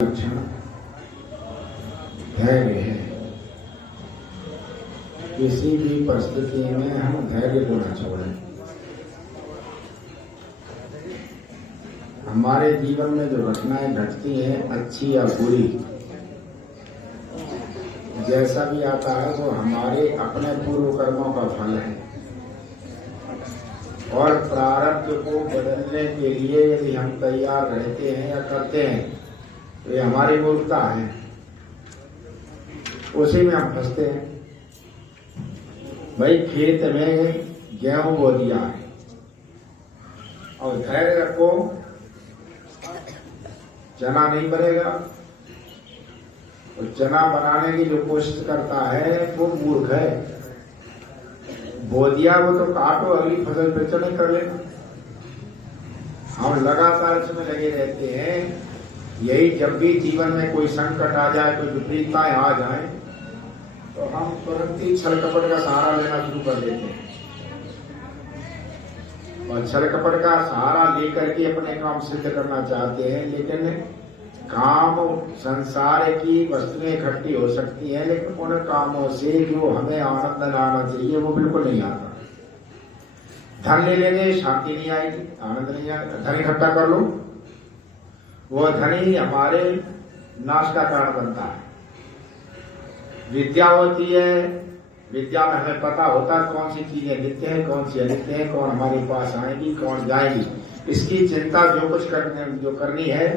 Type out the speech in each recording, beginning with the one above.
लक्षण धैर्य है। किसी भी परिस्थिति में हम धैर्य को न छोड़ें। हमारे जीवन में जो घटनाएं घटती हैं, अच्छी या बुरी, जैसा भी आता है वो हमारे अपने पूर्व कर्मों का फल है। और प्रारब्ध को बदलने के लिए यदि हम तैयार रहते हैं या करते हैं तो ये हमारी मूर्खता है, उसी में हम फंसते हैं। भाई खेत में गेहूं बो दिया है और धैर्य रखो, चना नहीं बनेगा। तो चना बनाने की जो कोशिश करता है वो मूर्ख है। बो दिया वो तो काटो, अगली फसल पे चले कर लेना। हम लगातार इसमें लगे रहते हैं। यही जब भी जीवन में कोई संकट आ जाए, कोई विपरीतताएं आ जाए, तो हम तुरंत ही छल कपट का सहारा लेना शुरू कर देते हैं और छल कपट का सहारा लेकर के अपने काम सिद्ध करना चाहते हैं। लेकिन काम, संसार की वस्तुएं इकट्ठी हो सकती हैं, लेकिन उन कामों से जो हमें आनंद लाना चाहिए वो बिल्कुल नहीं आता। धन ले लेंगे, शांति नहीं आएगी, आनंद नहीं आएगा। धन इकट्ठा कर लो, वो धन ही हमारे नाश का कारण बनता है। विद्या होती है, विद्या में हमें पता होता है कौन सी चीजें नित्य है, कौन सी अनित्य है, कौन हमारे पास आएगी, कौन जाएगी। इसकी चिंता जो कुछ करनी है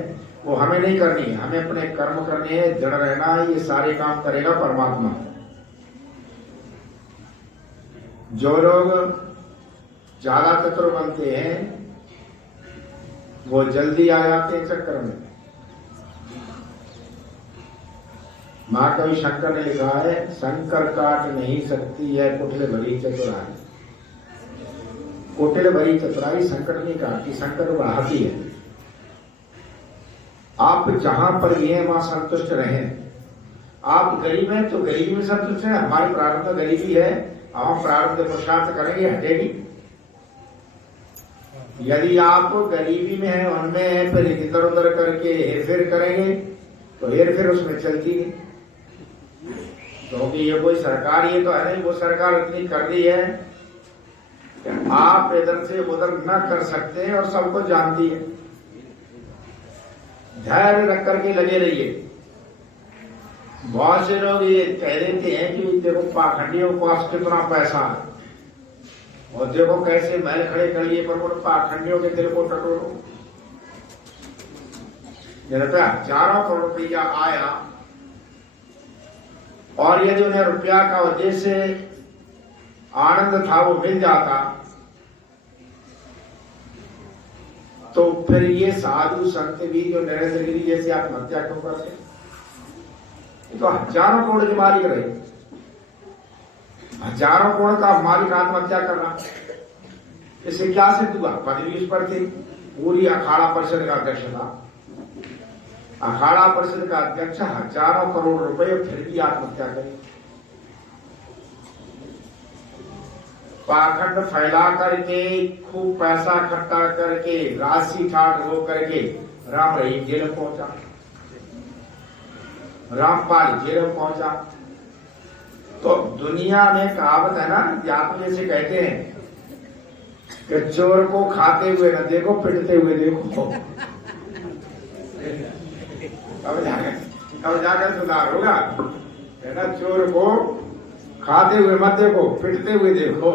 वो हमें नहीं करनी है, हमें अपने कर्म करने हैं, जड़ रहना है। ये सारे काम करेगा परमात्मा। जो लोग ज्यादा चतुर बनते हैं वो जल्दी आ जाते हैं चक्कर में। महाकवि शंकर ने लिखा है, शंकर काट नहीं सकती है कुटिल भरी चतुराई। कुटिल भरी चतुराई संकट नहीं काटती, संकट बढ़ाती है। आप जहां पर भी हैं वहां संतुष्ट रहें। आप गरीब हैं तो गरीबी में संतुष्ट हैं। हमारी प्रारब्ध गरीबी है, हम प्रारब्ध पुरुषार्थ करेंगे, हटेगी। यदि आप गरीबी में हैं, उनमें हैं, फिर इधर उधर करके हेरफेर करेंगे तो हेरफेर उसमें चलती है। क्योंकि ये कोई सरकार, ये तो है नहीं, वो सरकार इतनी कर दी है कि आप इधर से उधर न कर सकते हैं और सबको जानती है। धैर्य रख करके लगे रहिए। बहुत से लोग ये कह देते हैं कि देखो पाखंडियों के पास कितना पैसा है और देखो कैसे महल खड़े कर लिए, पर वो पाखंडियों के दिल को टटोलो। हजारों करोड़ रुपया आया और यदि उन्हें रुपया का उद्देश्य आनंद था वो मिल जाता तो फिर ये साधु संत भी जो नरेंद्र गिरी जैसे आत्महत्या क्यों करते? तो हजारों करोड़ के मालिक रहे, हजारों करोड़ का मालिक आत्महत्या कर रहा। इससे क्या सिद्ध हुआ? पदवी उस पर थी, पूरी अखाड़ा परिषद का अध्यक्ष था। अखाड़ा परिषद का अध्यक्ष हजारों करोड़ रुपए, फिर भी आत्महत्या करी। पाखंड फैला करके, खूब पैसा इकट्ठा करके, राशि ठाट हो करके राम रहीम जेल में पहुंचा, रामपाल जेल में पहुंचा। तो दुनिया में कहावत है ना, आप जैसे कहते हैं कि चोर को खाते हुए न देखो, पिटते हुए देखो। अब जाकर सुधार होगा, है ना। चोर को खाते हुए मत देखो, पिटते हुए देखो।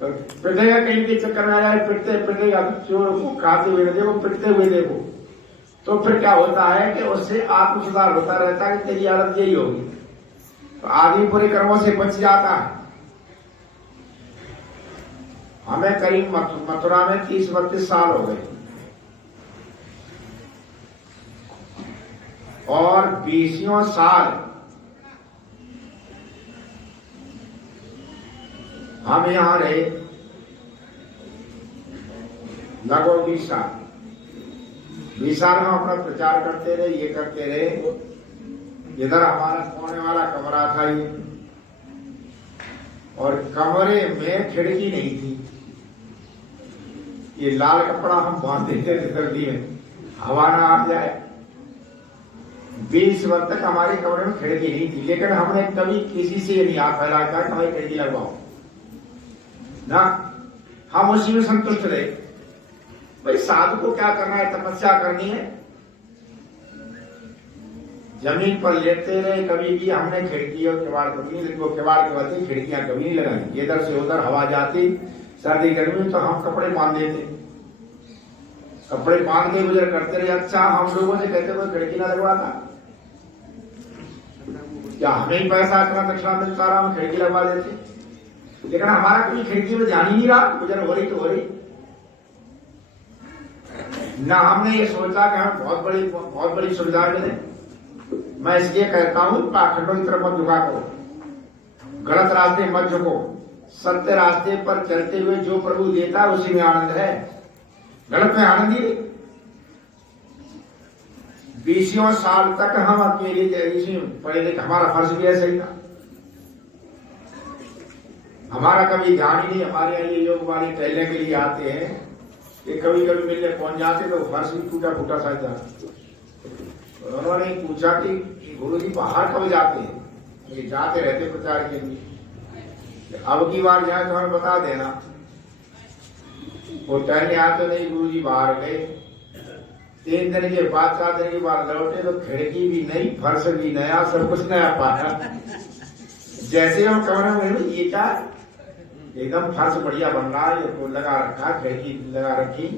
तो पिटेगा कहीं के चक्कर में आ जाए, पिटेगा। चोर को खाते हुए देखो, पिटते हुए देखो। तो फिर क्या होता है कि उससे आत्म सुधार होता रहता है कि तेरी हालत यही होगी। तो आदमी पूरे कर्मों से बच जाता है। हमें करीब मथुरा में 30-32 साल हो गए और 20 साल हम यहां रहे, लगभग 20 साल। 20 साल हम अपना प्रचार करते रहे, ये करते रहे। इधर हमारा सोने वाला कमरा था ये, और कमरे में खिड़की नहीं थी। ये लाल कपड़ा हम बांधते थे सर्दी में, हवा ना आ जाए। 20 वर्ष तक हमारे कमरे में खिड़की नहीं थी, लेकिन हमने कभी किसी से नहीं हाथ फैलाकर कि हमारी खिड़की लगवाओ ना, हम उसी में संतुष्ट रहे। भाई साधु को क्या करना है, तपस्या करनी है, जमीन पर लेटते रहे। कभी भी हमने खिड़की और किवाड़ कभी नहीं, किवाड़ के बाद खिड़कियां कभी नहीं लगाई। इधर से उधर हवा जाती, सर्दी गर्मी तो हम कपड़े बांध देते, कपड़े बांध के गुजर करते रहे। अच्छा हम लोगों से कहते कोई खिड़की ना लगवाता, क्या हमें ही पैसा इतना दक्षिणा मिलता रहा, हम खिड़की लगवा देते। लेकिन हमारा कभी खिड़की में ध्यान ही नहीं रहा, गुजर हो रही तो हो रही ना। हमने ये सोचा कि हमें बहुत बड़ी सुविधा मिले। मैं इसलिए कहता हूं पाखंडों की तरफ मत झुका करो, गलत रास्ते मत झुको, सत्य रास्ते पर चलते हुए जो प्रभु देता है उसी में आनंद है, गलत में आनंद ही नहीं। 20 साल तक हम अकेले इसी पढ़े लिखे, हमारा फर्ज भी ऐसा ही था, हमारा कभी ध्यान ही नहीं। हमारे यहाँ ये योग वाले टहलने के लिए आते हैं कि कभी कभी मिलने पहुंच जाते तो फर्श भी टूटा फूटा सा जाता। उन्होंने पूछा कि गुरु जी बाहर कब जाते हैं, ये जाते रहते प्रचार के लिए, अब की बार जाए तो हमें बता देना। वो टहलने आते नहीं, गुरु जी बाहर गए, 3 दिन के बाद 4 दिन के बाद लौटे तो खिड़की भी नहीं, फर्श भी नया, सब कुछ नया पाया। जैसे हम कमरे में ये क्या एकदम फर्श बढ़िया बन रहा है, तो लगा रखा, खिड़की लगा रखी।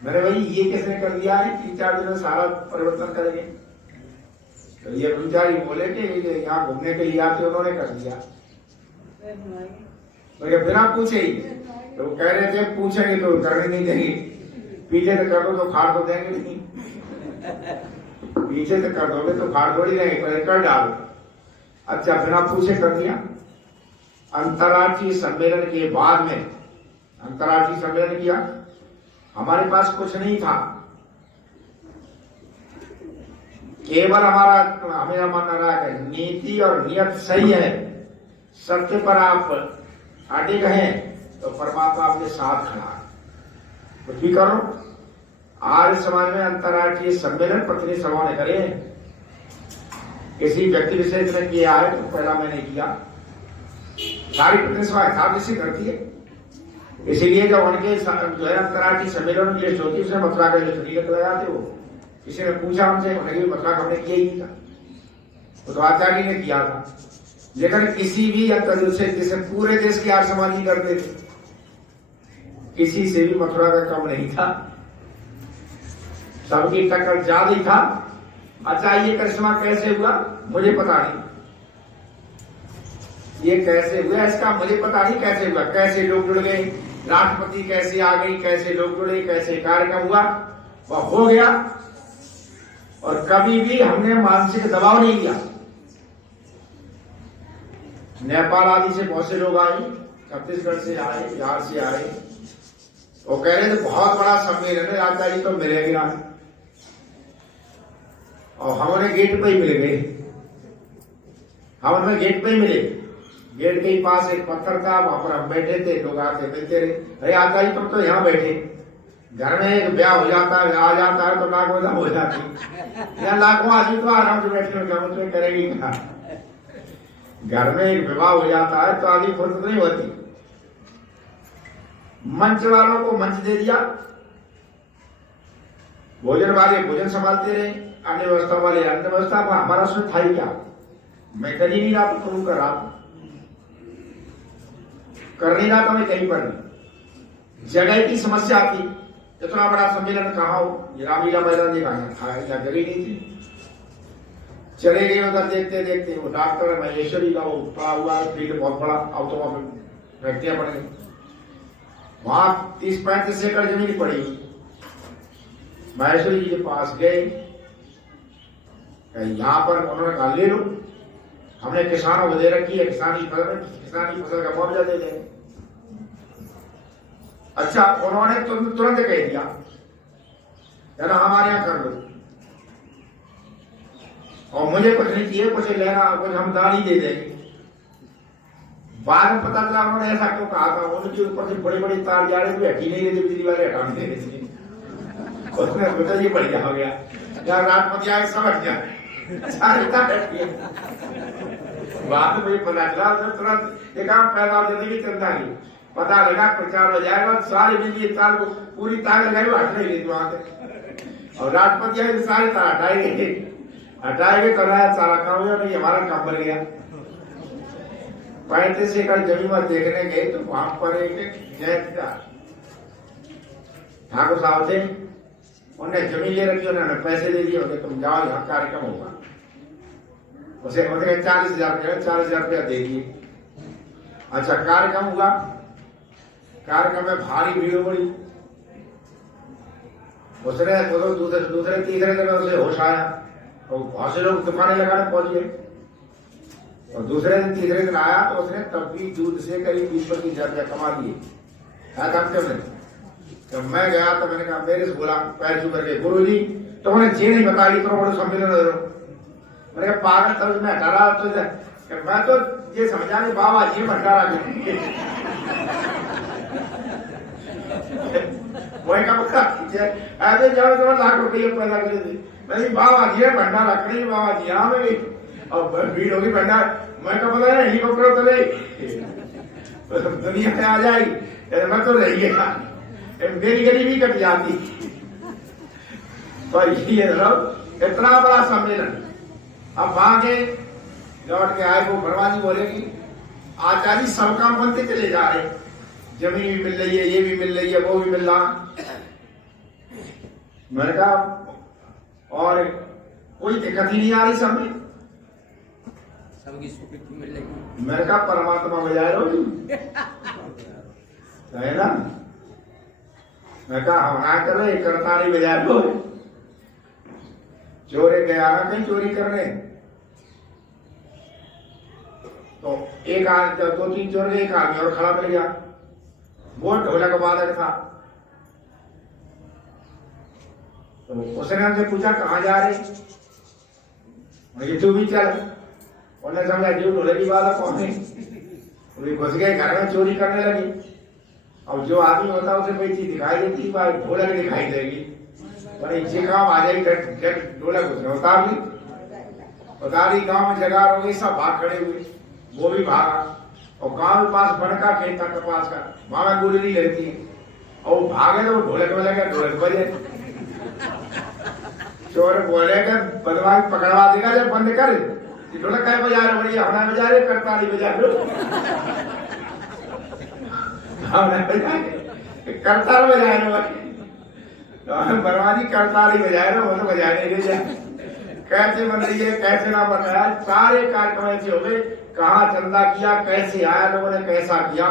मेरे भाई ये किसने कर दिया है, 3-4 दिन में सारा परिवर्तन करेंगे। तो ये पुजारी बोले कि यहाँ घूमने के लिए आते, उन्होंने कर दिया। तो बिना पूछे ही तो कह रहे थे पूछेंगे तो करने नहीं देंगे, पीछे से कर दो तो खाड़ तो देंगे नहीं, पीछे से कर दोगे तो खाड़ थोड़ी देंगे, पहले कर डालो। अच्छा बिना पूछे कर दिया। अंतर्राष्ट्रीय सम्मेलन के बाद में अंतर्राष्ट्रीय सम्मेलन किया, हमारे पास कुछ नहीं था, केवल हमें मानना रहा है नीति और नियत सही है, सत्य पर आप अडिग हैं तो परमात्मा आपके साथ खड़ा है, कुछ भी करो। आर्य समाज में अंतर्राष्ट्रीय सम्मेलन प्रतिनिधि सभा ने करे, किसी व्यक्ति विशेष ने किया है तो पहला मैंने किया, सारी प्रतिनिधि सभा यथार्थ से करती है। इसीलिए जब उनके जो है अंतर्राष्ट्रीय सम्मेलन की लिस्ट होती है उसमें मथुरा का लिस्ट नहीं लगाते। वो किसी ने पूछा हमसे, उन्हें मथुरा का हमने किया ही नहीं था, वो तो आचार्य ने किया था। लेकिन किसी भी अंतर से जैसे पूरे देश के आर्य समाज ही करते थे, किसी से भी मथुरा का कम नहीं था, सबकी टक्कर ज्यादा ही था। अच्छा ये करिश्मा कैसे हुआ मुझे पता नहीं, ये कैसे हुआ इसका मुझे पता नहीं कैसे हुआ, कैसे लोग जुड़ गए, राष्ट्रपति कैसे आ गई, कैसे लोग जुड़े, कैसे कार्यक्रम हुआ, वह हो गया। और कभी भी हमने मानसिक दबाव नहीं दिया। नेपाल आदि से बहुत से लोग आए, छत्तीसगढ़ से आए, बिहार से आए, वो कह रहे थे बहुत बड़ा सम्मेलन है, आचार्य तो मिलेंगे ना, और हमारे गेट पे ही मिल गए, हम हमें गेट पे ही मिले। गेट के पास एक पत्थर था, वहां पर हम बैठे थे, लोग आके मिलते रहे। अरे आचार्य तुम तो यहाँ बैठे, घर में एक ब्याह हो जाता है, आ जाता है तो नाक हो जाती, या लाखों आदमी तो आराम से बैठे हो, उसमें करेगी क्या। घर में एक विवाह हो जाता है तो आदमी फुर्सत नहीं होती। मंच वालों को मंच दे दिया, भोजन वाले भोजन संभालते रहे, अन्य व्यवस्था वाले अन्य व्यवस्था, हमारा उसमें था ही क्या। मैं कर ही नहीं रहा तो तुम कर रहा, कर नहीं रहा तो मैं कहीं पर नहीं। जगह की समस्या थी, इतना बड़ा सम्मेलन कहाँ हो, ये रामलीला मैदान देखा जगह नहीं थी। चले गए उधर, देखते देखते वो डॉक्टर महेश्वरी का वो पड़ा हुआ फील्ड बहुत बड़ा, अब तो वहां फैक्ट्रियां बन गई, वहां 30-35 एकड़ जमीन पड़ी। महेश्वरी जी के पास गए, यहाँ पर उन्होंने कहा ले लो, हमने किसानों को दे रखी है, किसानी फसल का मुआवजा दे देंगे। अच्छा उन्होंने तुरंत कह दिया जरा हमारे यहाँ कर लो, और मुझे कुछ नहीं चाहिए, कुछ लेना, कुछ हम दान ही दे देंगे। बाद में पता चला उन्होंने ऐसा क्यों कहा था, उनके ऊपर से बड़े बड़े तार जा रहे थे, हटी नहीं रहे थे, बिजली वाले हटाने दे रहे थे। उसमें सोचा ये बढ़िया हो गया, यार राष्ट्रपति आए समझ जाए, चारिता बैठी है। बाद में पता चला तुरंत एक आम पैदा हो जाती चंदा की पता लगा प्रचार हो जाएगा, सारी बिजली तार को पूरी तार लगाई वो हट नहीं रही वहां से, और राष्ट्रपति आए सारी तार हटाएंगे तो नया सारा काम हुआ, नहीं हमारा काम बन गया। 35 एकड़ जमीन में देखने गए तो वहां पर एक जैत का ठाकुर साहब थे, उन्हें जमीन ले रखी, उन्होंने पैसे दे दिए, उन्हें तुम जाओ यहाँ कार्यक्रम होगा। उसे 40,000 रुपया दे दिए। अच्छा कार्यक्रम हुआ, कार्यक्रम में भारी भीड़ हुई। उसने तो दूसरे तीसरे दिन उसे होश आया और बहुत से लोग दुकानें लगाने पहुंच गए, और दूसरे दिन तीसरे दिन आया तो उसने तब भी दूध से करीब 20-25 रुपया कमा दिए। तो मैं गया तो मैंने कहा, मेरे से बोला पैर छू करके, गुरु जी तो उन्हें जी नहीं बताई तो बड़े सम्मेलन हो। मैंने कहा पागल, तब मैं हटा रहा तो मैं तो ये समझा नहीं बाबा जी भंडारा वही का ऐसे जाओ तो लाख रुपये पैदा कर दी। मैं बाबा जी भंडारा करी, बाबा जी यहाँ में भी और भीड़ होगी भंडार। मैं क्या पता है हेलीकॉप्टर तो नहीं दुनिया में आ जाएगी, मैं तो रही है मेरी गली भी कट जाती। तो ये इतना बड़ा सम्मेलन। अब वहां के लौट के आए, वो भरवानी बोले कि आचार्य सब काम बनते चले जा रहे, जमीन भी मिल रही है, ये भी मिल रही है, वो भी मिल रहा। मैंने कहा और कोई दिक्कत ही नहीं आ रही, सब में सबकी स्वीकृति मिल रही। मैंने कहा परमात्मा बजाय रहो है ना। मैं कहा होना करे करता नहीं बजाय लो। चोरे गया ना कहीं चोरी करने, तो एक आदमी 2-3 चोर गए, एक आदमी और खड़ा मिल गया, वो ढोलक वादक था। तो उसने हमसे पूछा कहाँ जा रहे, तू भी चल। उन्होंने समझा जो ढोलक की वाला कौन है, घुस गए घर में, चोरी करने लगी। अब जो आदमी होता है उसे कोई चीज दिखाई देती, ढोलक दिखाई देगी, पर एक काम आ जाएगी ढोलक उसने उतार दी। गांव में जगह हो गई, सब भाग खड़े हुए, वो भी भागा। और गांव के पास बनका खेत था कपास का, वहां में गुलरी रहती है, और वो भागे तो ढोलक में लगे, ढोलक बजे। चोर बोले बदमाश पकड़वा देगा जब बंद कर, ढोलक क्या बजा रहे, बढ़िया होना बजा रहे, करता नहीं बजा रहे, करता बजाए बर्बादी करता नहीं बजाए ना, वो तो बजाने नहीं जाए। कैसे बन रही है, कैसे ना बन रहा है, सारे कार्यक्रम ऐसे हो गए। कहाँ चंदा किया, कैसे आया, लोगों ने कैसा किया।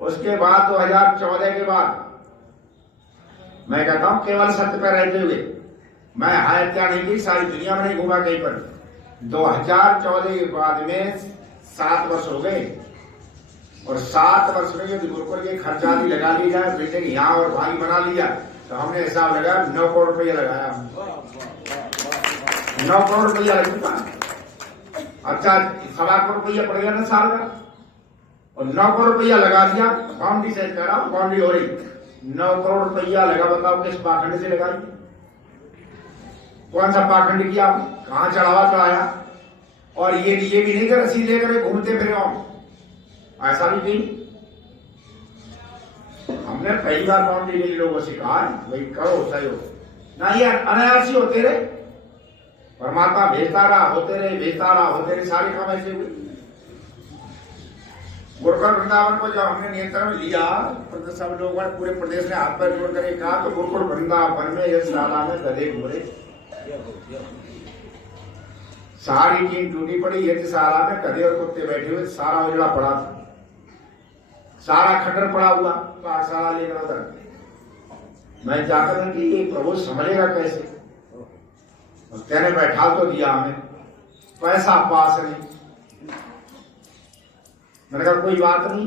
उसके बाद 2014 के बाद मैं कहता हूँ केवल सत्य पर रहते हुए मैं हत्या नहीं की, सारी दुनिया में नहीं घूमा कहीं पर। 2014 के बाद में 7 वर्ष हो गए, और 7 वर्ष में यदि गुरुकुल के खर्चा भी लगा ली जाए, बिल्डिंग यहाँ और भागी बना लिया, तो हमने हिसाब लगाया 9 करोड़ रुपया लगाया। 9 करोड़ रुपया लग चुका। अच्छा 1.25 करोड़ रुपया पड़ गया ना साल का, और 9 करोड़ रुपया लगा दिया। बाउंड्री सेट करा, बाउंड्री हो रही, 9 करोड़ रुपया लगा। बताओ किस पाखंड से लगाई, कौन सा पाखंड किया, कहाँ चढ़ावा चढ़ाया। और ये भी नहीं कर रसीद लेकर घूमते फिर ऐसा भी नहीं। हमने पहली बार बाउंड्री के लोगों से कहा भाई करो सही हो ना, ये अनायासी होते रहे, परमात्मा भेजता रहा, होते रहे, सारे काम ऐसे हुए। गुरुकुल वृंदावन को जब हमने नियंत्रण में लिया, तो सब लोगों ने पूरे प्रदेश ने हाथ पर जोड़ कर कहा तो गुरुकुल वृंदावन में इस शाला में गधे घोड़े सारी टीम टूटी पड़ी। यज्ञशाला में गधे और कुत्ते बैठे हुए, सारा उजड़ा पड़ा था, सारा खंडर पड़ा हुआ, पाठशाला लेकर उधर। मैं जाकर कि ये प्रभु समझेगा कैसे, तेने बैठा तो दिया हमें, पैसा पास नहीं। मैंने कहा कोई बात नहीं,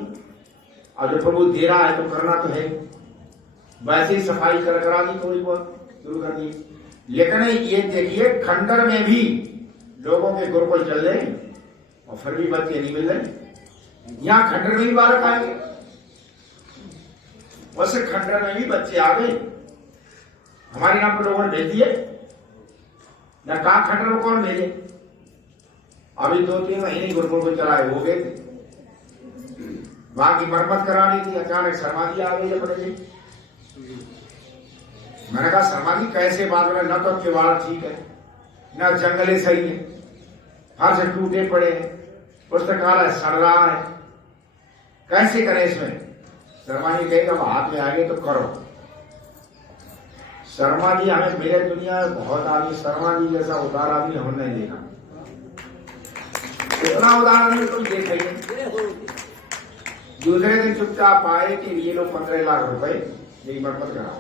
अब जो प्रभु दे रहा है तो करना तो है। वैसे ही सफाई करा दी, थोड़ी बहुत शुरू कर दी। लेकिन ये देखिए खंडर में भी लोगों के गुरुकुल चल रहे और फिर भी बच्चे नहीं मिल रहे। यहाँ खंडर में भी बालक आएंगे, वैसे खंडर में भी बच्चे आ गए, हमारे नाम पर लोगों ने भेज दिए। न कहा खटर को कौन भेजे। अभी 2-3 महीने गुरुकुल को चलाए हो गए थे, वहां की मरम्मत करानी थी, अचानक शर्मा जी आ गई अपने जी। मैंने कहा शर्मा जी कैसे बात करें, न तो किवाड़ ठीक है, न जंगले सही है, फर्श टूटे पड़े हैं, पुस्तकालय सड़ रहा है, कैसे करें इसमें। शर्मा जी कहेगा हाथ में आगे तो करो। शर्मा जी हमें मेरे दुनिया में बहुत आदमी शर्मा जी जैसा उदार आदमी हमने नहीं देखा। इतना उदार आदमी तुम देखेंगे। दूसरे दिन चुपचाप आए कि ये लोग 15 लाख रुपए मेरी मरम्मत करा।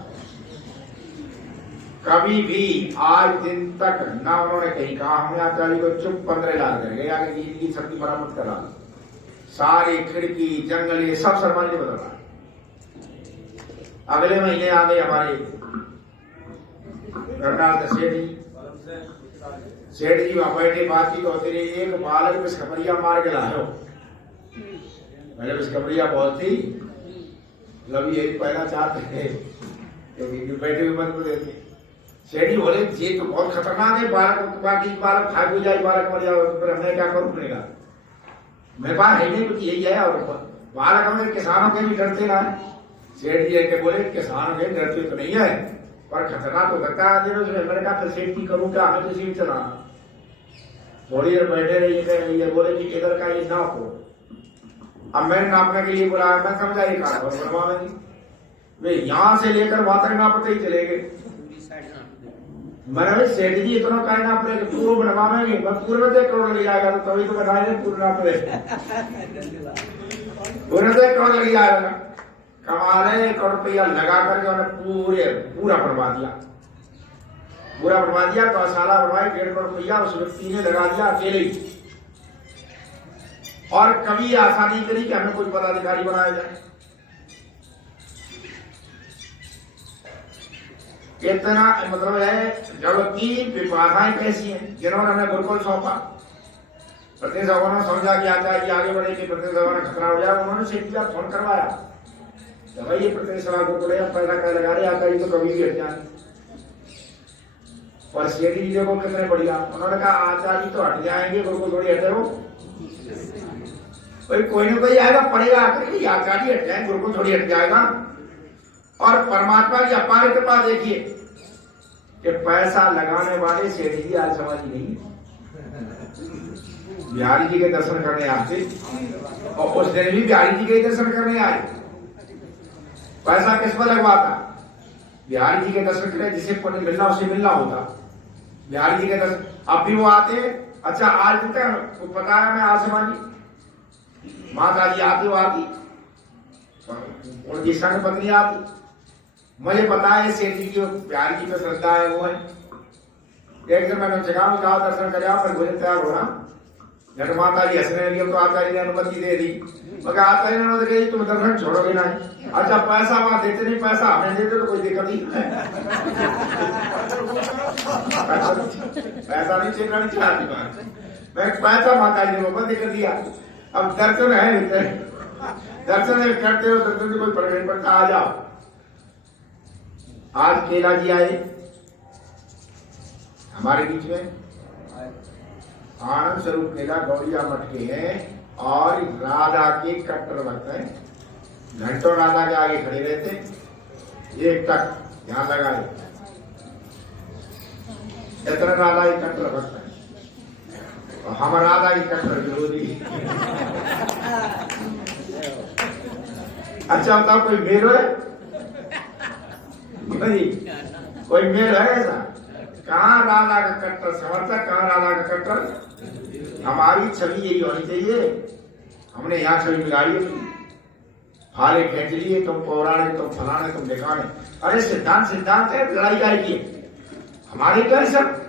कभी भी आज दिन तक ना उन्होंने कहीं कहा हमने आचार्य को चुप 15 लाख कर गए, आगे इनकी सबकी मरम्मत करा, सारी खिड़की जंगले सब शर्मा जी बदल रहा। अगले महीने आ गए हमारे कर्नाल सेठ जी वहां बैठे, बातचीत होती रही। एक बालक बिस्कबरिया मार के लाओ, पहले बिस्कबरिया बहुत थी, लवी यही पहना चाहते थे क्योंकि बैठे हुए मत देते। सेठ जी बोले ये तो बहुत खतरनाक है, बालक बाकी बालक खाए जाए, बालक मर जाओ, फिर हमें क्या करूँ पड़ेगा। मेरे पास है नहीं कुछ, यही है। और बालक हमें किसानों के भी डरते ना। सेठ जी के बोले किसानों के डरते तो नहीं है, पर खतरनाक तो लगता है। मैंने कहा फिर सेठ जी करूँ क्या, हमें तो सीट चला। थोड़ी देर बैठे रहिए, बोले कि इधर का ये नाप हो। अब मैंने नापने के लिए बोला, मैं समझा ये कहा बनवा में वे यहां से लेकर वहां तक नापते ही चले गए। मैंने सेठ जी इतना कहीं नाप रहे पूर्व बनवाएंगे, बस पूर्व से करोड़ लग जाएगा, तो तभी तो बताए पूर्व नाप रहे पूरे से करोड़ लग जाएगा। कमाले 1 करोड़ रुपया लगा करके उन्होंने पूरा बनवा दिया, पूरा बनवा दिया। गौशाला बनवाई 1.5 करोड़ रुपया उस व्यक्ति ने लगा दिया अकेले ही। और कभी आशा नहीं करी कि हमें कोई पदाधिकारी बनाया जाए। इतना मतलब है, जबकि विभागाएं कैसी हैं जिन्होंने हमें गुरुकुल सौंपा। प्रतिनिधि सभा ने समझा कि आचार्य आगे बढ़े कि प्रतिनिधि सभा ने खतरा हो जाए, उन्होंने सेठ जी फोन करवाया, तो भाई ये प्रतिनिधि सभा गुरुकुल है, पैसा क्या लगा रहे, आचार्य तो कभी भी हट जाए। और सेठ जी देखो कितने बढ़िया, उन्होंने कहा आचार्य तो हट जाएंगे, गुरुकुल थोड़ी हटे हो, कोई ना कोई आएगा पड़ेगा आकर के आचार्य हट जाए, गुरुकुल थोड़ी हट जाएगा। और परमात्मा की अपार कृपा देखिए कि पैसा लगाने वाले सेठ जी आज समझ नहीं, बिहारी जी के दर्शन करने आते, और उस दिन भी बिहारी जी के दर्शन करने आए। पैसा किस पर लगवाता, बिहारी जी के दर्शन करने, जिसे पुण्य मिलना उसे मिलना होता। बिहारी जी के दर्शन अब भी वो आते। अच्छा आज तक पता है, मैं आसमान जी माता जी आती, वो आती, उनकी संग पत्नी आती, मुझे पता है सेठ जी की प्यार की तो श्रद्धा है वो है। एक दिन मैंने जगह जाओ दर्शन कर आओ, पर मुझे तैयार हो रहा जब माता जी हंसने लगी, तो आचार्य ने अनुमति दे दी। मगर आचार्य ने अनुमति दी, तुम दर्शन छोड़ोगे ना। अच्छा पैसा वहां देते नहीं, पैसा हमें देते तो कोई दिक्कत नहीं है। पैसा नहीं चेकना नहीं चाहती, मैं पैसा माता जी ने बंद कर दिया। अब दर्शन है, दर्शन करते हो, दर्शन से कोई फर्क नहीं पड़ता। आ जाओ। आज केला जी आए हमारे बीच में, आनंद स्वरूप केला गौड़िया मठ के हैं और राधा के कट्टर भक्त हैं। घंटों राधा के आगे खड़े रहते, एक तक ध्यान लगाए, इतना राधा के कट्टर भक्त है और हम राधा की कट्टर विरोधी। अच्छा बताओ कोई मेल है? नहीं, कोई मेल है ऐसा? कहाँ राधा का कट्टर समर्थक, कहाँ राधा का कट्टर। हमारी छवि यही होनी चाहिए। हमने यहाँ छवि मिलाई है, हारे खेच लिए, तुम पौराणिक, तुम फलाने, तुम दिखाने। अरे सिद्धांत सिद्धांत है, लड़ाई काय की हमारी क्या सब।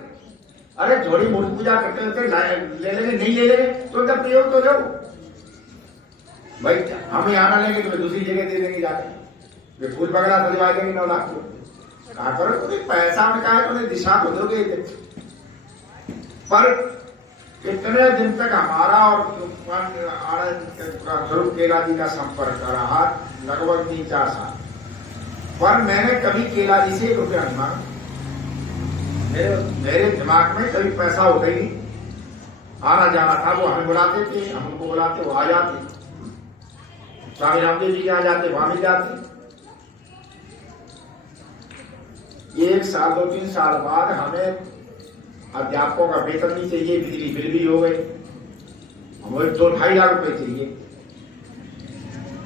अरे थोड़ी मूर्ति पूजा करते होते ले लेंगे, नहीं ले लेंगे तो जब प्रयोग तो जाओ भाई, हम यहाँ ना लेंगे तो दूसरी जगह दे देंगे जाके, फूल पगड़ा सजवा देंगे 9 लाख को। कहा करो तो पैसा में कहा तो दिशा को दोगे। पर इतने दिन तक हमारा और स्वरूप केला जी का संपर्क रहा, लगभग 3-4 साल। पर मैंने कभी केला जी से ₹1 नहीं मांगा, मेरे दिमाग में कभी पैसा होता ही नहीं, आना जाना था। वो हमें बुलाते थे, हम उनको बुलाते, वो आ जाते। स्वामी रामदेव जी के आ जाते, वहां मिल जाते। 1 साल 2-3 साल बाद हमें अध्यापकों का वेतन नहीं चाहिए, बिजली बिल भी हो गई, हमें 2-2.5 लाख रुपए चाहिए।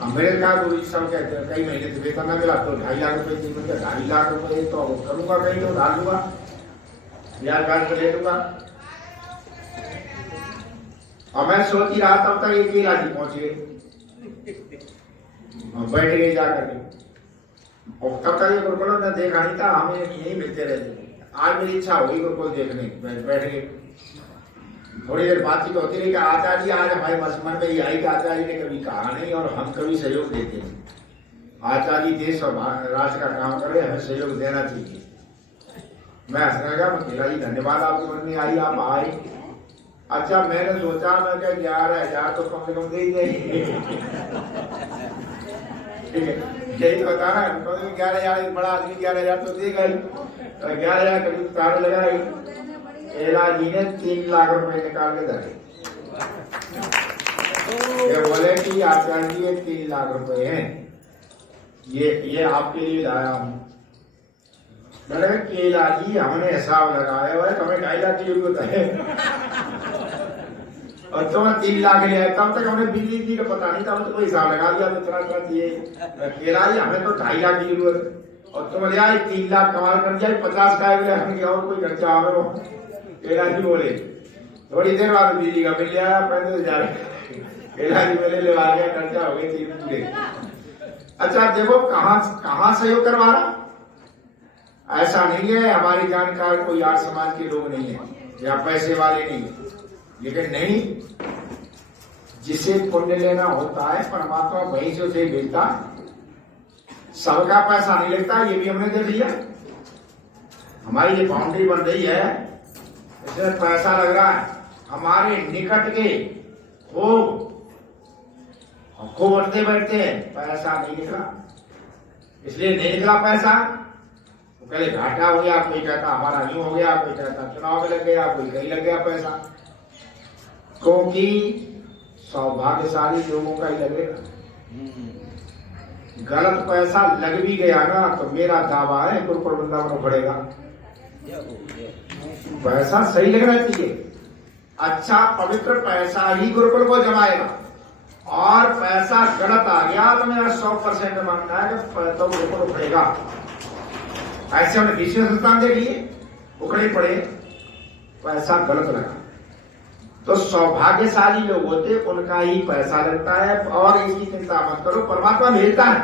अब मेरे कहा तो सब कहते हैं कई महीने से वेतन न मिला तो 2.5 लाख रुपए चाहिए। 2.5 लाख रुपए तो करूंगा कहीं तो डाल दूंगा, ब्याज ब्याज ले दूंगा। और मैं सोच ही रहा था तब तक एक केला जी पहुंचे, बैठ गए जाकर के। और तब तक ये गुरुकुल ने देखा नहीं था, हमें यही मिलते रहते। आज मेरी इच्छा हुई गुरुकुल देखने, बैठ गए। थोड़ी देर बातचीत होती रही कि आचार्य जी आज हमारे मन में ये आई कि आचार्य ने कभी कहा नहीं और हम कभी सहयोग देते हैं। आचार्य जी देश और राष्ट्र का काम कर रहे, हमें सहयोग देना चाहिए। मैं हंसने लगा, मैं केला जी धन्यवाद आपके मन में आई, आप आए। अच्छा मैंने सोचा मैं क्या 11,000 तो कम से कम दे ही देंगे। ठीक है, यही तो बता रहा है, 11,000 बड़ा आदमी 11,000 तो देगा ही। 11,000 कभी उतार लगाई। केला जी ने 3 लाख रुपए निकाल के धरे। ये बोले कि आचार्य जी ये 3 लाख रुपए हैं, ये आपके लिए लाया हूं। मैंने केला जी हमने हिसाब लगाया हुआ है, हमें 2.5 लाख की जरूरत है और तुम्हें 3 लाख ले आए। तब तक हमने बिजली जी का पता नहीं था, हम तो कोई हिसाब लगा दिया तो इतना चाहिए। केला जी हमें तो 2.5 लाख की जरूरत है और तुम ले आए 3 लाख कमाल कर दिया, 50 का हमें और कोई खर्चा हो। केला जी बोले थोड़ी देर बाद बिजली का बिल आया 35,000। केला जी बोले ले आ गया, खर्चा हो गए 3 पूरे। अच्छा देखो कहाँ सहयोग करवा रहा, ऐसा नहीं है हमारी जानकार कोई आर्य समाज के लोग नहीं है या पैसे वाले नहीं है, लेकिन नहीं, जिसे पुण्य लेना होता है परमात्मा वहीं से उसे मिलता। सबका पैसा नहीं लगता, ये भी हमने देख लिया। हमारी ये बाउंड्री बन रही है, इसमें पैसा लग रहा है। हमारे निकट के खूब उठते बैठते हैं, पैसा नहीं निकला। इसलिए नहीं निकला पैसा, पहले घाटा हो गया, कोई कहता हमारा यूं हो गया, कोई कहता चुनाव में लग गया, कोई कहीं लग गया पैसा। क्योंकि सौभाग्यशाली लोगों का ही लगेगा। गलत पैसा लग भी गया ना तो मेरा दावा है गुरुकुल वृंदावन बढ़ेगा। पैसा सही लगना चाहिए, अच्छा पवित्र पैसा ही गुरुकुल को जमाएगा। और पैसा गलत आ गया तो मेरा 100% मानना है कि तो गुरुकुल बढ़ेगा। ऐसे हमने विशेष संस्थान देख लिए, उखड़े पड़े, पैसा गलत लगा। तो सौभाग्यशाली लोग होते उनका ही पैसा लगता है। और इसकी चिंता मत करो, परमात्मा भेजता है।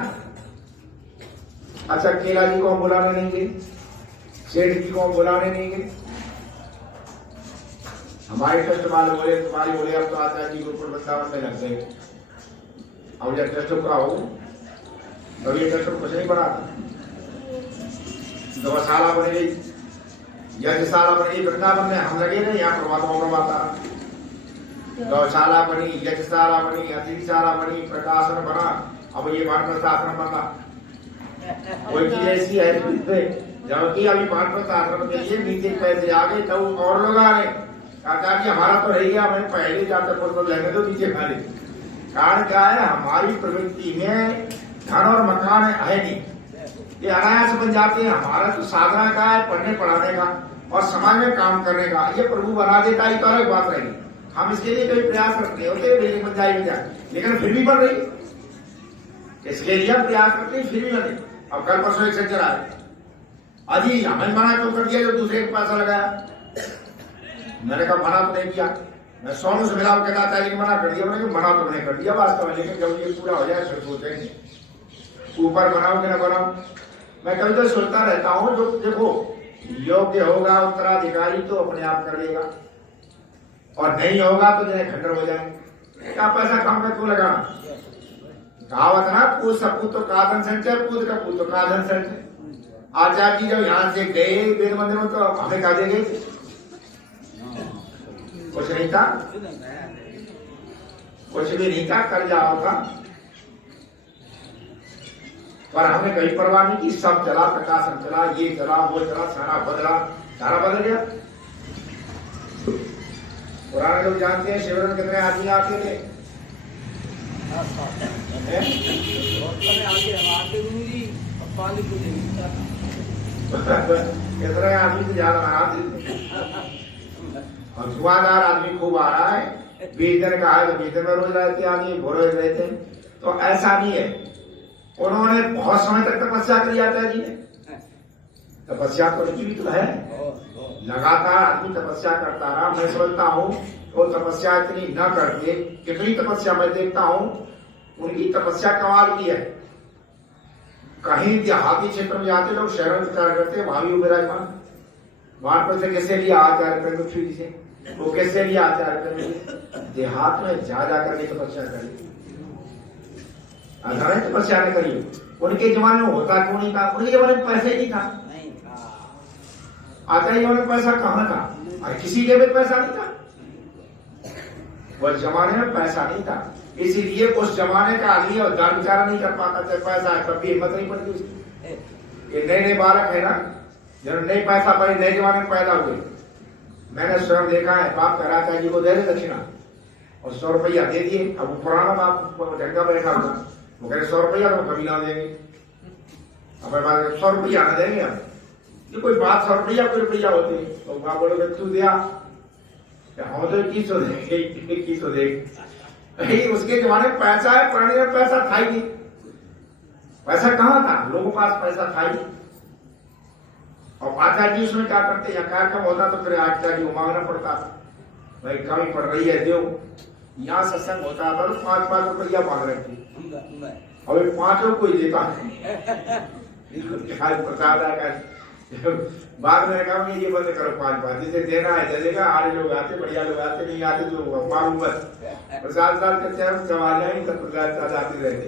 अच्छा केला जी को हम बुलाने नहीं गए, सेठ जी को हम बुलाने नहीं गए। हमारे ट्रस्ट वाले बोले तुम्हारी बोले अब तो आचार्य जी गुरुकुल वृंदावन में लग गए। अब जब ट्रस्ट का हो तब ये ट्रस्ट कुछ नहीं बना था। गौशाला बन गई, यज्ञशाला बनी, वृंदावन में हम लगे रहे, यहाँ परमात्मा करवाता। गौशाला बनी, यज्ञशाला बनी, अतिथिशाला बनी, प्रकाशन बना, अब ये वानप्रस्थ आश्रम बना। कोई चीज ऐसी है जबकि अभी वानप्रस्थ आश्रम के लिए नीचे पैसे आ गए तो और लोग आ रहे। आचार्य जी हमारा तो रह गया, मैंने पहले जाते पुस्तक लेंगे तो नीचे खा ले। कारण क्या है, हमारी प्रवृत्ति में धन और मकान है नहीं, ये अनायास बन जाते हैं। हमारा तो साधना का है पढ़ने पढ़ाने का और समाज में काम करने का, ये प्रभु बना देता ही तो अलग बात रहेगी। हम इसके लिए कोई प्रयास करते होते बिल्डिंग बन जाए, लेकिन फिर भी बन रही। इसके लिए हम प्रयास करते हैं, फिर भी बने। अब कल परसों एक सेंचर आए, अजी हमें मना क्यों कर दिया जो दूसरे को पैसा लगाया। मैंने कहा मना तो नहीं किया, मैं सोनू से मिला कहता था लेकिन मना कर दिया। मैंने मना तो नहीं कर दिया वास्तव में, लेकिन जब ये पूरा हो जाए फिर सोचेंगे ऊपर बनाओ कि ना बनाओ। मैं कभी तो सोचता रहता हूँ, जो देखो योग्य होगा उत्तराधिकारी तो अपने आप कर लेगा और नहीं होगा तो जो खंडर हो जाएंगे। क्या पैसा कम में क्यों लगाना। कहावत ना, पूछ सपूत तो काधन संचय, पूछ का पूछ तो काधन संचय। आचार्य जी जब यहाँ से गए वेद मंदिर में तो हमें कहा दे गए, कुछ नहीं था, कुछ भी नहीं था, कर जाओ था। पर हमने कहीं परवाह नहीं की, सब चला, प्रकाशन चला, ये चला, वो चला, सारा बदला। सारा बदल गया। पुराने लोग जानते हैं शिविर में कितने आदमी आते थे। कितने आदमी से ज्यादा आराम और धुआंधार आदमी खूब आ रहा है। 20 दिन का है तो 20 दिन में रोज रहते आदमी, रोज रहते हैं। तो ऐसा नहीं है, उन्होंने बहुत समय तक तपस्या करी आता है जी ने। तपस्या तो उनकी भी तो है, लगातार आदमी तपस्या करता रहा। मैं समझता हूँ वो तपस्या इतनी न करके, कितनी तपस्या मैं देखता हूँ उनकी तपस्या कमाल की है। कहीं देहाती क्षेत्र में जाते लोग शहरों में विचार करते हैं, वहां भी विराजमान, वहां पर से कैसे लिया आचार्य करेंगे से, वो कैसे लिया आचार्य करेंगे। देहात में जा करके तपस्या करिए, अगर तपस्या न करिए। उनके जमाने में होता क्यों नहीं था? उनके जमाने में पैसे नहीं था। आचार्य में पैसा कहाँ था? और किसी के भी पैसा नहीं था। उस जमाने में पैसा नहीं था, इसीलिए उस जमाने का आदमी और दान विचार नहीं कर पाता था। पैसा है तब भी हिम्मत नहीं पड़ती उसकी। ये नए नए बालक है ना, जब नए पैसा पाए, नए जमाने में पैदा हुए। मैंने स्वयं देखा है, बाप कराचा जी को दे दे दक्षिणा और 100 रुपया दे दिए। अब वो पुराना बाप ढंगा बैठा हुआ, वो कह रहे 100 रुपया तो कभी ना देंगे। अब 100 रुपया ना देंगे हम, ये कोई बात 100 रुपया कोई रुपया होती है। तो वहां बोलोगे तू दिया, हम तो 2100 देंगे, 2100 देंगे। उसके जमाने में पैसा है, पुराने में पैसा था ही नहीं। पैसा कहाँ था? लोगों के पास पैसा था ही। और आचार्य जी उसमें क्या करते, या कार्यक्रम होता तो फिर आचार्य जी को मांगना पड़ता, भाई कमी पड़ रही है दो। यहाँ सत्संग होता था तो 5-5 रुपया मांग रहे थे, अभी 5 रुपये कोई देता है। प्रसाद आकर बाद में कहा ये बंद करो, 5-5 जिसे देना है चलेगा। आड़े लोग आते, बढ़िया लोग आते, नहीं आते तो मालूम बस प्रसाद साल करते हैं, सवाल नहीं तब प्रसाद आते रहते।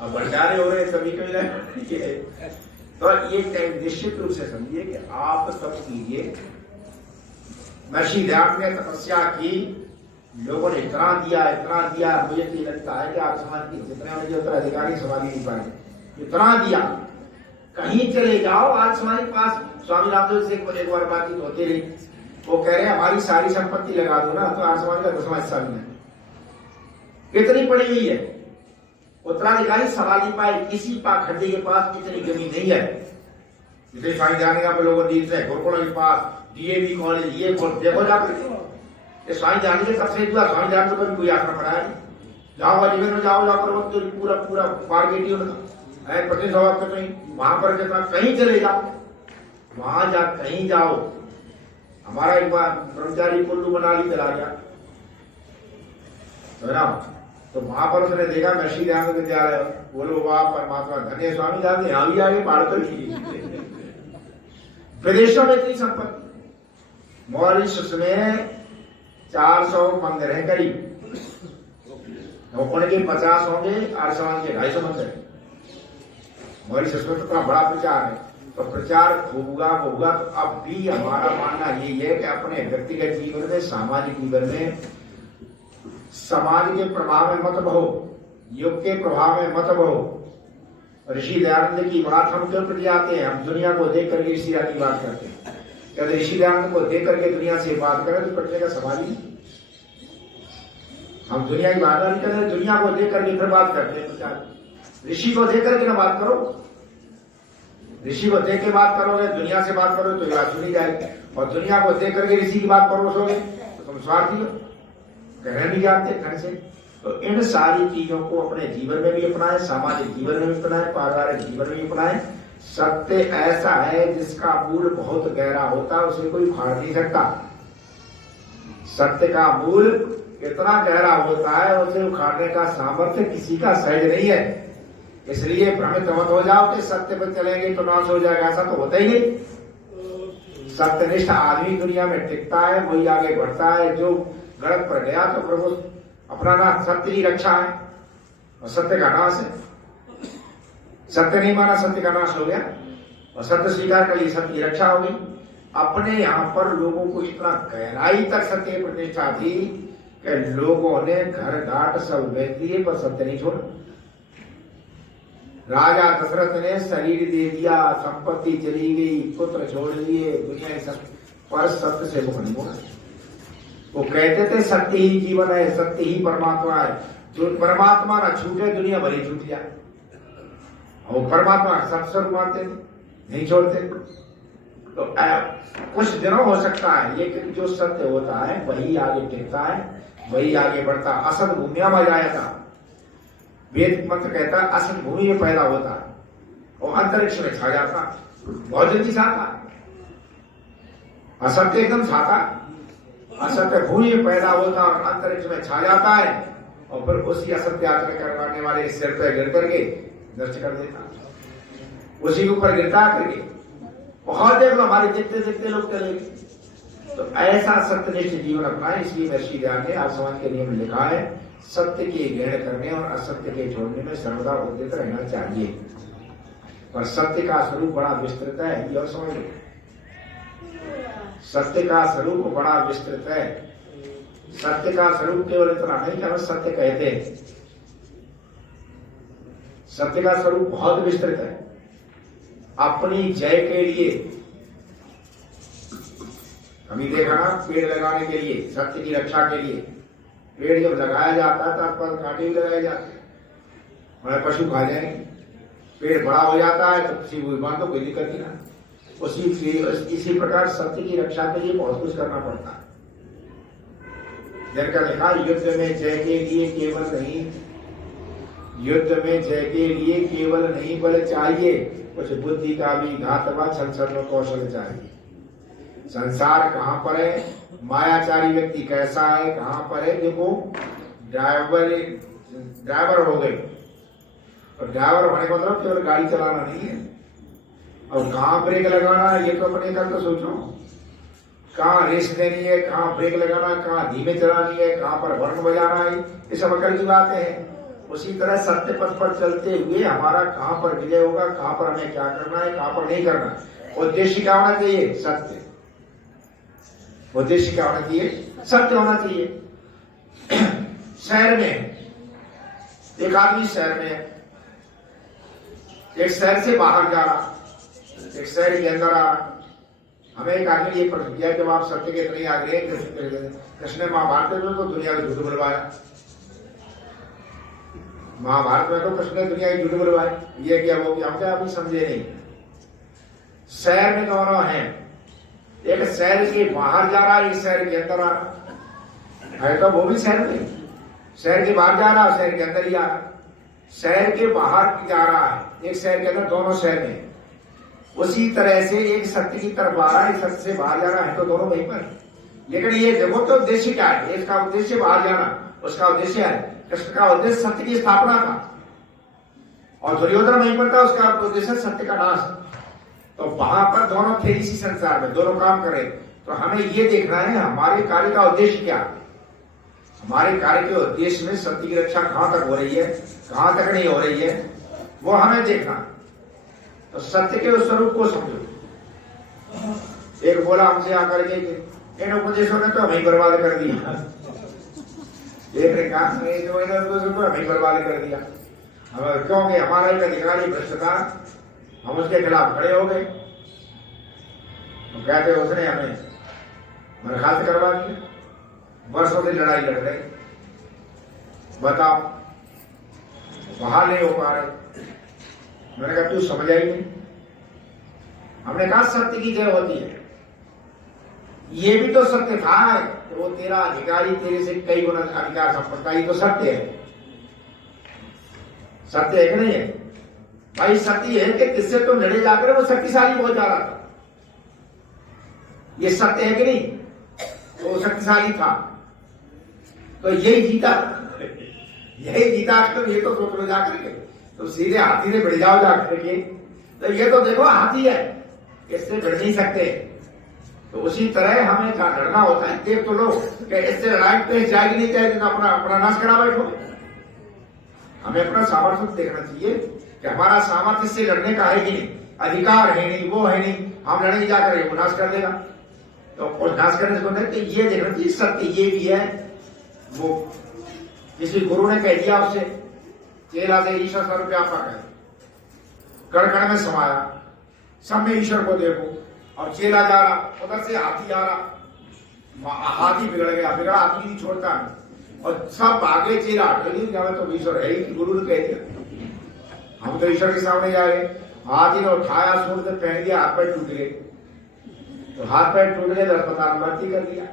अब भंडारे हो रहे सभी को मिला। तो ये निश्चित रूप से समझिए कि आप सब कीजिए। महर्षि दयानंद ने तपस्या की, लोगों ने इतना दिया, मुझे नहीं लगता है कि आप समाज के जितने मुझे उत्तराधिकारी समाधि नहीं पाए, इतना दिया। कहीं चले जाओ, आज हमारे पास स्वामी रामदेव से एक बार बातचीत होती रही, वो कह रहे हैं हमारी सारी संपत्ति लगा दो ना तो आज समाज का 10वां हिस्सा भी नहीं। कितनी पड़ी हुई है, उत्तराधिकारी सवाल नहीं पाए। किसी पाखंडी के पास इतनी जमीन नहीं है जितने स्वामी जाने का लोगों ने गुरुकुलों के पास, डीएवी कॉलेज, ये देखो जाकर स्वामी जाने के सबसे जुआ। स्वामी जाने को कोई आसना पड़ा है, जाओ अजमेर में जाओ, जाकर पूरा मार्केट प्रतिष्ठा वहां पर कहीं चले जाओ, वहां जा कहीं जाओ। हमारा एक बार ब्रह्मचारी कुल्लू मनाली चला गया है ना, तो वहां पर उसने देखा महर्षि दयानंद विद्यालय, बोलो वाह परमात्मा धन्य स्वामी जाते यहाँ भी आगे पहाड़ पर की। विदेशों में इतनी संपत्ति, मॉरिशस में 400 मंदिर है करीब, उनके 50 होंगे, आर्यसमाज के 250 मंदिर। मॉरिशस में तो इतना बड़ा प्रचार है, तो प्रचार होगा। तो अब भी हमारा मानना यही है कि अपने व्यक्तिगत जीवन में, सामाजिक जीवन में समाज के प्रभाव में मत बहो, युग के प्रभाव में मत बहो। ऋषि दयानंद की बात हम क्यों कर जाते हैं? हम दुनिया को देख करके ऋषि दयानंद की बात करते हैं। क्या ऋषि दयानंद को देख करके दुनिया से बात करें तो कटने का सवाल ही। हम दुनिया की बात नहीं करते, दुनिया को देख करके फिर बात करते हैं। ऋषि को देख करके ना बात करो, ऋषि को देख के बात करोगे, दुनिया से बात करोगे तो बात सुनी जाएगी। और दुनिया को देख करके ऋषि की बात परोसोगे तो तुम स्वार्थी हो, कहने नहीं जानते ढंग से। तो इन सारी चीजों को अपने जीवन में भी अपनाएं, सामाजिक जीवन में भी अपनाएं, पारिवारिक जीवन में भी अपनाएं। सत्य ऐसा है जिसका मूल बहुत गहरा होता है, उसे कोई उखाड़ नहीं सकता। सत्य का मूल इतना गहरा होता है, उसे उखाड़ने का सामर्थ्य किसी का सहज नहीं है। इसलिए भ्रमित मत हो जाओ कि सत्य पर चलेंगे तो नाश हो जाएगा, ऐसा तो होता ही नहीं। सत्यनिष्ठ आदमी दुनिया में टिकता है, वही आगे बढ़ता है। जो गलत पर गया तो प्रभु अपना नाश, सत्य ही रक्षा है और सत्य का नाश है। सत्य नहीं माना, सत्य का नाश हो गया, और सत्य स्वीकार कर लिया, सत्य की रक्षा हो गई। अपने यहाँ पर लोगों को इतना गहराई तक सत्य की प्रतिष्ठा थी कि लोगों ने घर घाट सब बेच दिए पर सत्य नहीं छोड़ा। राजा दशरथ ने शरीर दे दिया, संपत्ति चली गई, पुत्र छोड़ दिए, दुनिया सब, पर सत्य से मुख नहीं मोड़ा। वो कहते थे सत्य ही जीवन है, सत्य ही परमात्मा है। जो परमात्मा ना छूटे दुनिया भरी छूट जाए। वो परमात्मा सब स्वरूप मानते नहीं छोड़ते। तो कुछ दिनों हो सकता है, लेकिन जो सत्य होता है वही आगे टिकता है, वही आगे बढ़ता। असत भूमिया में जाएगा, वेद मंत्र कहता है असत भूमि में पैदा होता है और अंतरिक्ष में छा जाता, बहुत जल्दी छाता। असत्य एकदम छाता, असत्य भूमि में पैदा होता और अंतरिक्ष में छा जाता है और फिर उसी असत्य यात्रा करवाने वाले सिर पर गिर करके नष्ट कर देता, उसी के ऊपर गिरता करके। बहुत देख लो हमारे जितने जितने लोग चले। तो ऐसा सत्यनिष्ठ जीवन अपनाए। इसलिए महर्षि ज्ञान ने आज समाज के नियम में लिखा है, सत्य के ग्रहण करने और असत्य के छोड़ने में सर्वदा उद्यत रहना चाहिए। पर सत्य का स्वरूप बड़ा विस्तृत है, यह समझ लो। सत्य का स्वरूप बड़ा विस्तृत है। सत्य का स्वरूप केवल इतना नहीं कि हम सत्य कहते हैं। सत्य का स्वरूप बहुत विस्तृत है। अपनी जय के लिए हमें देखा ना, पेड़ लगाने के लिए, सत्य की रक्षा के लिए पेड़ जब लगाया जाता है तो आसपास कांटे भी लगाए जाते हैं, हमारे पशु खा जाएंगे। पेड़ बड़ा हो जाता है तो किसी विमान को कोई दिक्कत नहीं ना। इसी प्रकार सत्य की रक्षा के लिए बहुत कुछ करना पड़ता है। जैसा लिखा, युद्ध में जय के लिए केवल नहीं, युद्ध में जय के लिए केवल नहीं बल चाहिए, कुछ बुद्धि का भी घातवा छल छल कौशल चाहिए। संसार कहाँ पर है, मायाचारी व्यक्ति कैसा है, कहाँ पर है। देखो ड्राइवर हो गए, और ड्राइवर होने का मतलब केवल गाड़ी चलाना नहीं है, और कहाँ ब्रेक लगाना है ये तो अपने कल तो सोचो। कहाँ रेस देनी है, कहाँ ब्रेक लगाना, कहाँ धीमे चलानी है, कहाँ पर हॉर्न बजाना है, ये सब अकल की बातें हैं। उसी तरह सत्य पथ पर चलते हुए हमारा कहाँ पर विजय होगा, कहाँ पर हमें क्या करना है, कहाँ पर नहीं करना। उद्देश्य क्या होना चाहिए? सत्य। उद्देश्य क्या होना चाहिए? सत्य होना चाहिए। शहर में एक आदमी, शहर में एक शहर से बाहर जा रहा, एक शहर के अंदर आ रहा। हमें एक आदमी ये प्रश्न किया कि आप सत्य के इतने आगे हैं। कृष्ण ने महाभारत में तो दुनिया को झूठ बुलवाया, महाभारत में तो कृष्ण ने दुनिया की झूठ बुलवाई, ये क्या वो क्या, हम क्या अभी समझे नहीं। शहर में दोनों हैं, एक शहर के बाहर जा रहा है, एक शहर के अंदर आ रहा है। तो वो भी शहर में, शहर के बाहर जा रहा है, शहर के अंदर ही आ रहा है। शहर के बाहर जा रहा है, एक शहर के अंदर, दोनों शहर में। उसी तरह से एक सत्य की तरफ आ रहा है, एक सत्य से बाहर जा रहा है, तो दोनों वहीं पर। लेकिन ये देखो तो उद्देश्य क्या है? इसका उद्देश्य बाहर जाना, उसका उद्देश्य है, कृष्ण का उद्देश्य सत्य की स्थापना था, और दुर्योधन वहीं पर था, उसका उद्देश्य सत्य का नाश। तो वहां पर दोनों थे इसी संसार में, दोनों काम करें। तो हमें ये देखना है हमारे कार्य का उद्देश्य क्या है। हमारे कार्य के उद्देश्य में सत्य की रक्षा कहां तक हो रही है, कहां तक नहीं हो रही है, वो हमें देखना। तो सत्य के उस स्वरूप को समझो। एक बोला हमसे आकर के, इन उपदेशों ने तो हमें बर्बाद कर दिया। एक ने कहा हमें बर्बाद कर दिया, क्योंकि हमारा एक अधिकारी भ्रष्ट था, हम उसके खिलाफ खड़े हो गए। तो कहते उसने हमें बर्खास्त करवा दिया, वर्षों से लड़ाई लड़ रही, बताओ बाहर नहीं हो पा रहे। मैंने कहा तू समझा ही नहीं। हमने कहा सत्य की जय होती है, ये भी तो सत्य था कि वो तेरा अधिकारी तेरे से कई गुना अधिकार संपत्ति, ये तो सत्य है। सत्य है कि नहीं है भाई? सत्य है कि किससे तो लड़े जाकर वो शक्तिशाली हो जा रहा था, ये सत्य है कि नहीं? वो शक्तिशाली था तो यही जीता, यही जीता। तो ये तो सोच लो जाकर के, तो सीधे हाथी से भिड़ जाओ जाकर के, तो ये तो देखो हाथी है, इससे भिड़ नहीं सकते। तो उसी तरह हमें लड़ना होता है। देख तो लो कि इससे लड़ाई पेश जाएगी नहीं, चाहे अपना नाश करा बैठो। हमें अपना सामर्थ्य देखना चाहिए कि हमारा सामर्थ्य इससे लड़ने का है कि नहीं, अधिकार है नहीं, वो है नहीं, हम लड़ेंगे जाकर वो नाश कर देगा। तो उस नाश करने को नहीं, ये देखना चाहिए सत्य ये भी है। वो किसी गुरु ने कह दिया उससे, चेला से ईश्वर स्वरूप व्यापक है, कण कण में समाया, सब में ईश्वर को देखो। और चेला जा रहा, उधर से हाथी आ रहा, हाथी बिगड़ गया, बिगड़ा हाथी नहीं छोड़ता नहीं, और सब आगे चेला हटे नहीं, तो ईश्वर है ही, गुरु ने कह दिया हम तो ईश्वर के सामने जा रहे। हाथी ने उठाया, सूंड से पहन दिया, हाथ पैर टूट गए। तो हाथ पैर टूट गए तो अस्पताल में भर्ती कर दिया।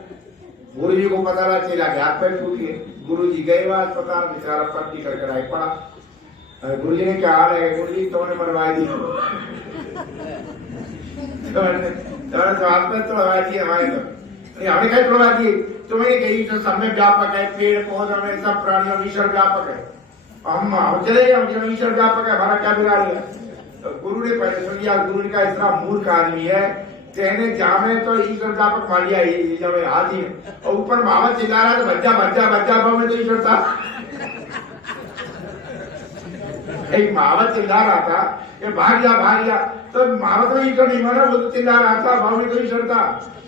गुरु जी को पता लगा, चेला के हाथ पैर टूट गए। गुरु जी गए वहां अस्पताल, बेचारा पट्टी कर आई पड़ा। गुरु जी ने क्या हाल है? गुरु जी तुमने मरवा दी, तो हाथ पैर तोड़वा दिए हमारे। तो हमने कहीं तोड़वा दिए? तुम्हें कही तो सब में व्यापक है, पेड़ पौधों में सब प्राणियों में ईश्वर व्यापक है। हम चले गए, हम ईश्वर व्यापक है, हमारा क्या बिगाड़ गया? तो गुरु ने पहले सुन लिया। गुरु जी का इतना मूर्ख आदमी है, कहने जामे तो ईश्वर व्यापक मान लिया जब हाथी, और ऊपर महावत चिल्ला रहा है तो बच्चा बच्चा बच्चा भाव में तो ईश्वर था। एक महावत चिल्ला रहा था कि भाग जा, तो महावत में ईश्वर नहीं माना, वो तो चिल्ला रहा था भाव में तो ईश्वर था।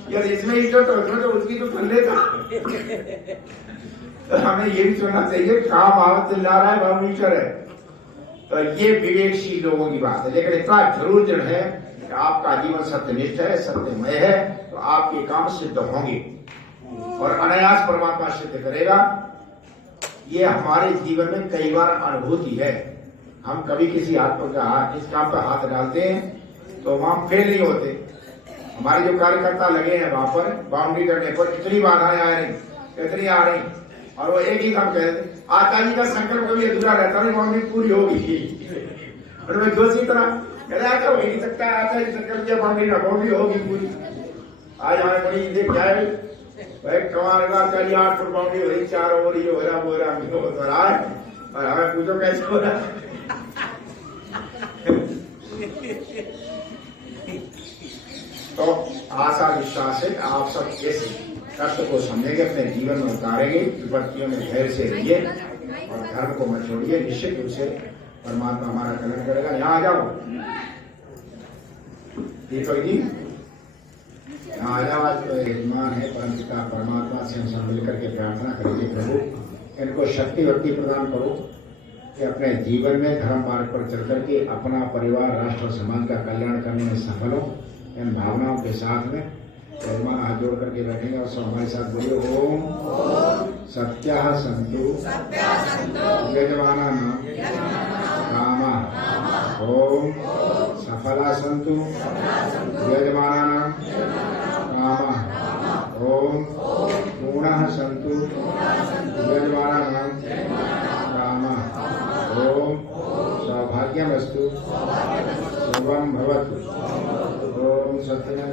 यार इसमें ईश्वर तो उसमें तो उसकी तो थल्ले था। तो हमें ये भी सुनना चाहिए, कहाँ महावत चिल्ला रहा है, भाव में ईश्वर है। तो ये विवेकशील लोगों की बात है। लेकिन इतना जरूर दृढ़ है कि आपका जीवन सत्यनिष्ठ है, सत्यमय है, तो आपके काम सिद्ध होंगे और अनायास परमात्मा सिद्ध करेगा। ये हमारे जीवन में कई बार अनुभूति है। हम कभी किसी इस काम पर हाथ डालते हैं तो वहां फेल नहीं होते। हमारे जो कार्यकर्ता लगे हैं वहां पर बाउंड्री करने पर इतनी बाधाएं आ रही, कितनी आ रही, और वो एक ही काम कहते, आचार्य का संकल्प कभी अधूरा रहता नहीं, बाउंड्री पूरी होगी। और दूसरी तरह हो ही नहीं सकता, आचार्य संकल्प किया बाउंड्री होगी पूरी। आज हमारे बड़ी देख जाए भाई कमाल का आचार्य 8 फुट बाउंड्री हो रही, 4 हो रही, हो रहा है, और हमें पूछो कैसे हो रहा है। तो आशा विश्वास है आप सब इस तत्व को समझेंगे, अपने जीवन में उतारेंगे, विपत्तियों में धैर्य से रहिए और धर्म को मत छोड़िए। निश्चित रूप से परमात्मा हमारा कल्याण करेगा। यहाँ आ जाओ दीपक जी, यहाँ आ जाओ। आज यजमान है परमपिता परमात्मा से हम सब मिलकर के प्रार्थना करेंगे, प्रभु इनको शक्ति भक्ति प्रदान करो कि अपने जीवन में धर्म मार्ग पर चल करके अपना परिवार, राष्ट्र और समाज का कल्याण करने में सफल हो। इन भावनाओं के साथ में यजमान हाथ जोड़ करके बैठेंगे और सब हमारे साथ बोलिए, ओम सत्याः सन्तु यजमानाः कामाः, ओम सफला सन्तु यजमानाः कामाः, ओम पूर्णाः सन्तु यजमानाः कामाः, ओम सौभाग्यमस्तु शुभं भवतु। ओम सत्यं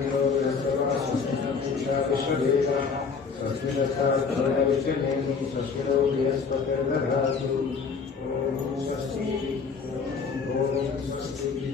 विश्वदेवा स्वस्ति स्वस्तिनो बृहस्पतिर्दधातु। ओम स्वस्ति।